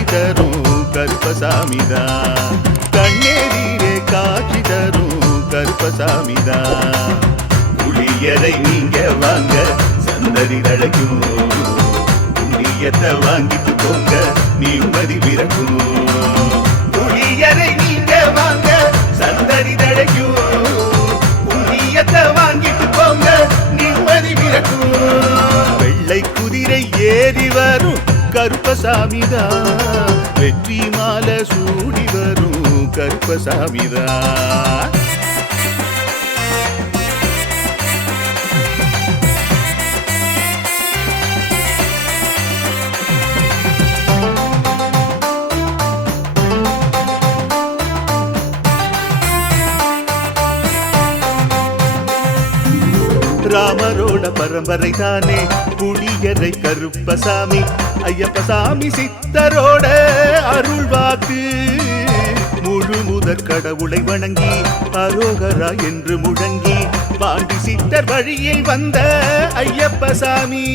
காட்சி தரும் கருப்பசாமிதான். கண்ணேரீரே காட்சி தரும் கருப்பசாமிதான். புளியரை நீங்க வாங்க சந்ததி தழைக்கும், புண்ணியத்தை வாங்கிட்டு போங்க நிம்மதி பிறக்கும். புளியரை நீங்க வாங்க சந்ததி தழைக்கும், புண்ணியத்தை வாங்கிட்டு போங்க நிம்மதி பிறக்கும். வெள்ளை குதிரை ஏறி வரும் கருப்பசாமிதான், வெற்றி மாலை சூடி வரும் கருப்பசாமிதான். ராமரோட பரம்பரை தானே புளியரை கருப்பசாமி. ஐயப்பசாமி சித்தரோட அருள்வாக்கு. முழு முதற் கடவுளை வணங்கி அரோகரா என்று முழங்கி பாண்டி சித்தர் வழியில் வந்த ஐயப்பசாமி.